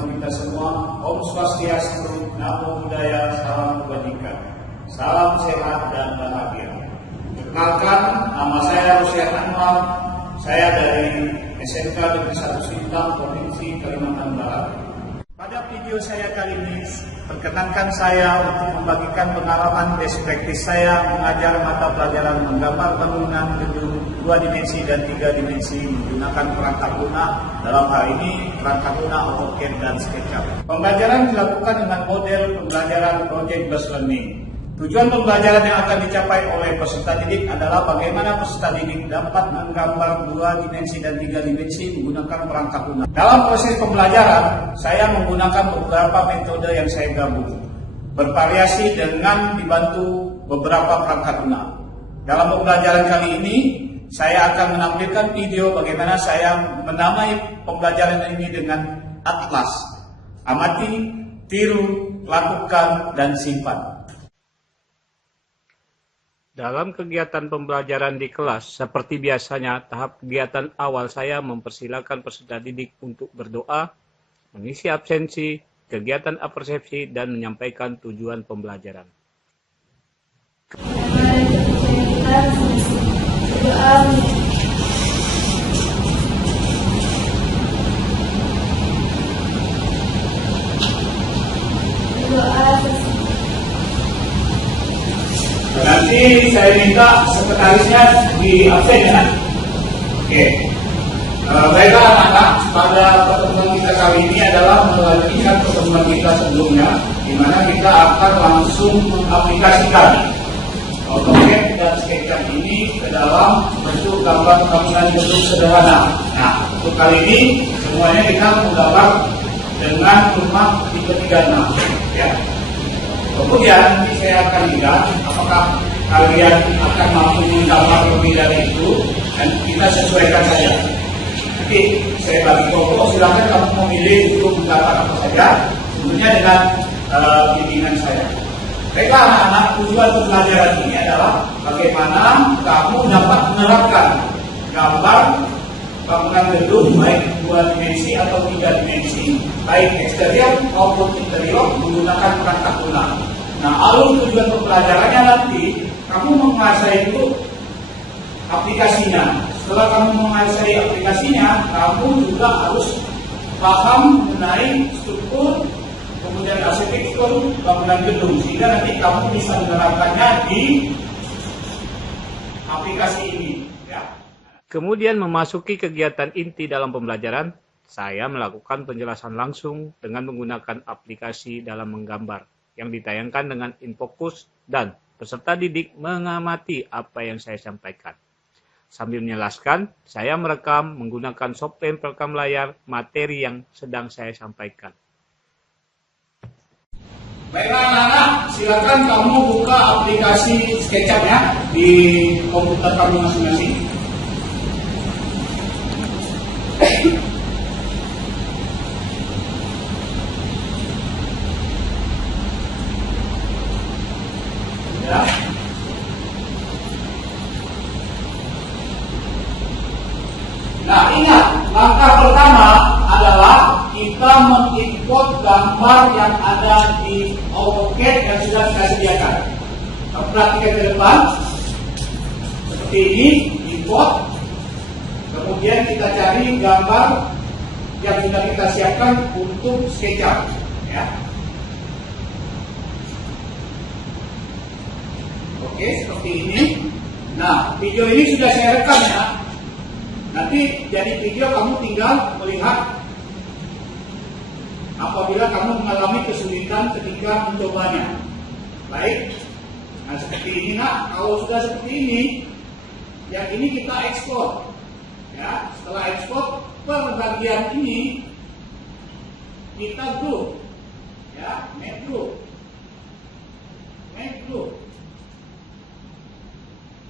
untuk kita semua. Om Swastiastu, Namo Buddhaya, salam kebajikan, salam sehat dan bahagia. Perkenalkan, nama saya Rusyan Anwar. Saya dari SMK Negeri 1 Sintang, Provinsi Kalimantan Barat. Pada video saya kali ini, perkenankan saya untuk membagikan pengalaman best practice saya mengajar mata pelajaran menggambar bangunan gedung 2 dimensi dan 3 dimensi menggunakan perangkat lunak, dalam hal ini perangkat lunak AutoCAD dan SketchUp. Pembelajaran dilakukan dengan model pembelajaran Project Based Learning. Tujuan pembelajaran yang akan dicapai oleh peserta didik adalah bagaimana peserta didik dapat menggambar 2 dimensi dan 3 dimensi menggunakan perangkat lunak. Dalam proses pembelajaran, saya menggunakan beberapa metode yang saya gabung, bervariasi dengan dibantu beberapa perangkat lunak. Dalam pembelajaran kali ini, saya akan menampilkan video bagaimana saya menamai pembelajaran ini dengan atlas. Amati, tiru, lakukan, dan simpan. Dalam kegiatan pembelajaran di kelas, seperti biasanya, tahap kegiatan awal saya mempersilakan peserta didik untuk berdoa, mengisi absensi, kegiatan apersepsi, dan menyampaikan tujuan pembelajaran. Nanti saya minta sekretarisnya di absen ya. Oke. Baiklah anak-anak, pada pertemuan kita kali ini adalah melanjutkan pertemuan kita sebelumnya, di mana kita akan langsung mengaplikasikan AutoCAD dan SketchUp ini ke dalam bentuk gambar bangunan gedung sederhana. Nah, untuk kali ini semuanya kita menggambar dengan rumah tipe 36 ya. Kemudian nanti saya akan lihat apakah kalian akan mampu menggambar lebih dari itu, dan kita sesuaikan saja. Nanti saya bagi kelompok, silakan kamu memilih untuk menggambar apa saja, tentunya dengan bimbingan saya. Baiklah anak-anak, tujuan pembelajaran ini adalah bagaimana kamu dapat menerapkan gambar bangunan gedung baik 2 dimensi atau 3 dimensi, baik eksterior maupun interior menggunakan perangkat lunak. Nah, alur tujuan pembelajarannya nanti kamu menguasai itu aplikasinya. Setelah kamu menguasai aplikasinya, kamu juga harus paham mengenai struktur, kemudian arsitektur bangunan gedung, sehingga nanti kamu bisa menerapkannya di aplikasi ini. Kemudian memasuki kegiatan inti dalam pembelajaran, saya melakukan penjelasan langsung dengan menggunakan aplikasi dalam menggambar yang ditayangkan dengan InFocus, dan peserta didik mengamati apa yang saya sampaikan. Sambil menjelaskan, saya merekam menggunakan software perekam layar materi yang sedang saya sampaikan. Baiklah anak-anak, silakan kamu buka aplikasi SketchUp ya di komputer kamu masing-masing. Ya. Nah, ingat, langkah pertama adalah kita mengimport gambar yang ada di AutoCAD yang sudah kita sediakan. Perhatikan ke depan, seperti ini, import. Kemudian kita cari gambar yang sudah kita siapkan untuk SketchUp, ya. Oke, seperti ini. Nah, video ini sudah saya rekam ya. Nanti jadi video kamu tinggal melihat apabila kamu mengalami kesulitan ketika mencobanya. Baik. Nah, seperti ini nak. Kalau sudah seperti ini, yang ini kita ekspor. Ya, setelah ekspor per bagian ini kita group. Ya, make group. Make group.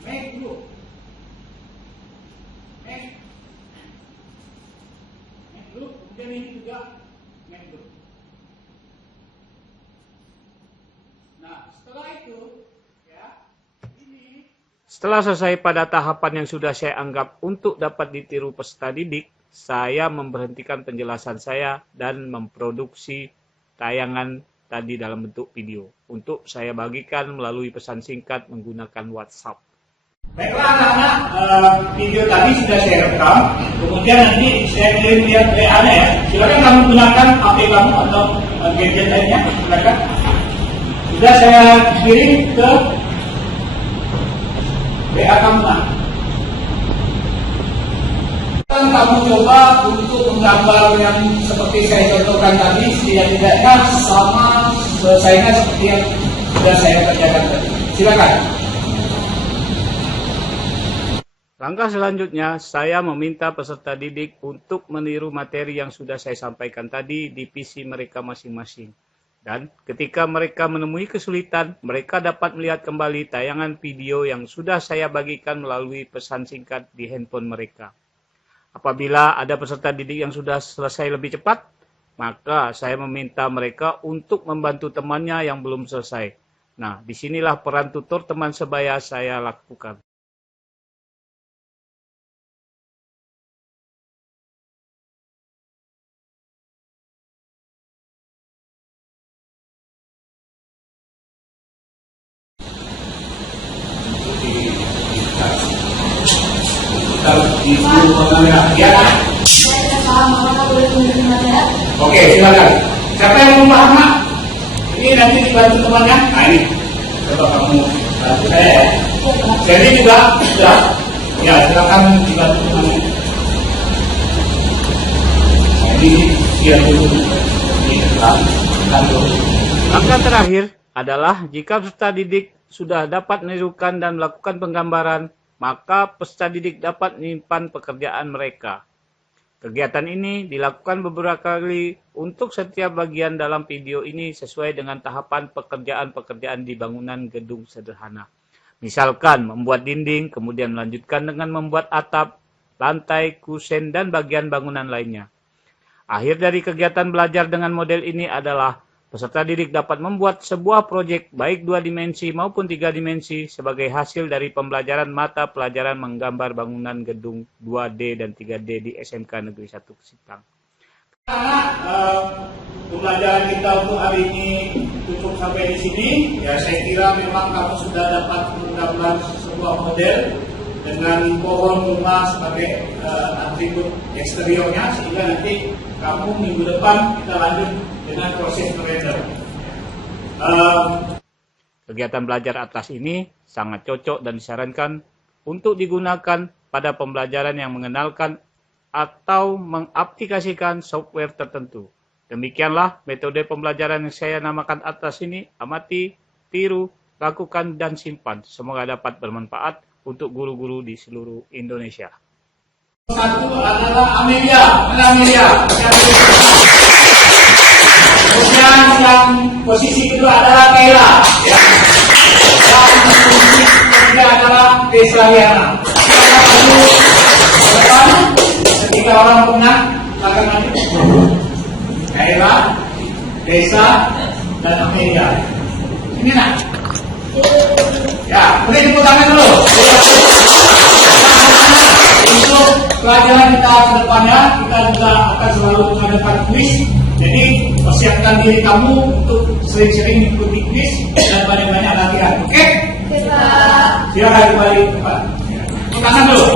Make group. Make group. Kemudian ini juga make group. Nah, setelah itu setelah selesai pada tahapan yang sudah saya anggap untuk dapat ditiru peserta didik, saya memberhentikan penjelasan saya dan memproduksi tayangan tadi dalam bentuk video untuk saya bagikan melalui pesan singkat menggunakan WhatsApp. Baiklah anak-anak, video tadi sudah saya rekam, kemudian nanti saya kirim via WA-nya ya. Silakan kamu gunakan HP kamu atau gadget lainnya, silakan. Sudah saya kirim ke WA kamu. Kamu coba untuk menggambar yang seperti saya contohkan tadi, setidak-tidaknya sama selesainya seperti yang sudah saya kerjakan tadi. Silakan. Langkah selanjutnya, saya meminta peserta didik untuk meniru materi yang sudah saya sampaikan tadi di PC mereka masing-masing. Dan ketika mereka menemui kesulitan, mereka dapat melihat kembali tayangan video yang sudah saya bagikan melalui pesan singkat di handphone mereka. Apabila ada peserta didik yang sudah selesai lebih cepat, maka saya meminta mereka untuk membantu temannya yang belum selesai. Nah, disinilah peran tutor teman sebaya saya lakukan. Ya. Oke, silakan. Siapa yang mau paham, Mak? Ini nanti dibantu temannya. Nah ini, coba kamu bantu saya ya. Jadi juga sudah. Ya, silakan dibantu temannya. Nah, ini dia dulu. Ini dulu. Langkah terakhir adalah jika peserta didik sudah dapat menirukan dan melakukan penggambaran, maka peserta didik dapat menyimpan pekerjaan mereka. Kegiatan ini dilakukan beberapa kali untuk setiap bagian dalam video ini sesuai dengan tahapan pekerjaan-pekerjaan di bangunan gedung sederhana. Misalkan membuat dinding, kemudian melanjutkan dengan membuat atap, lantai, kusen, dan bagian bangunan lainnya. Akhir dari kegiatan belajar dengan model ini adalah peserta didik dapat membuat sebuah proyek baik 2 dimensi maupun 3 dimensi sebagai hasil dari pembelajaran mata pelajaran menggambar bangunan gedung 2D dan 3D di SMK Negeri 1 Sintang. Pembelajaran kita untuk hari ini cukup sampai di sini. Ya, saya kira memang kamu sudah dapat menggambar sebuah model dengan pohon rumah sebagai atribut eksteriornya, sehingga nanti kamu minggu depan kita lanjut dengan proses render. Kegiatan belajar atas ini sangat cocok dan disarankan untuk digunakan pada pembelajaran yang mengenalkan atau mengaplikasikan software tertentu. Demikianlah metode pembelajaran yang saya namakan atas ini. Amati, tiru, lakukan, dan simpan. Semoga dapat bermanfaat untuk guru-guru di seluruh Indonesia. Satu adalah Amelia. Mana Amelia? Kemudian yang posisi kedua adalah Kayla. Ya. Dan posisi ketiga adalah Desaliana. Ketika orang menang akan maju. Kayla, Desa, dan Amelia. Ini nak. Ya, boleh tepuk tangan dulu. Untuk pelajaran kita ke depannya, kita juga akan selalu mengadakan kuis. Jadi, persiapkan diri kamu untuk sering-sering mengikuti kuis dan banyak-banyak latihan. Oke? Silakan kembali ke depan. Tepuk tangan dulu.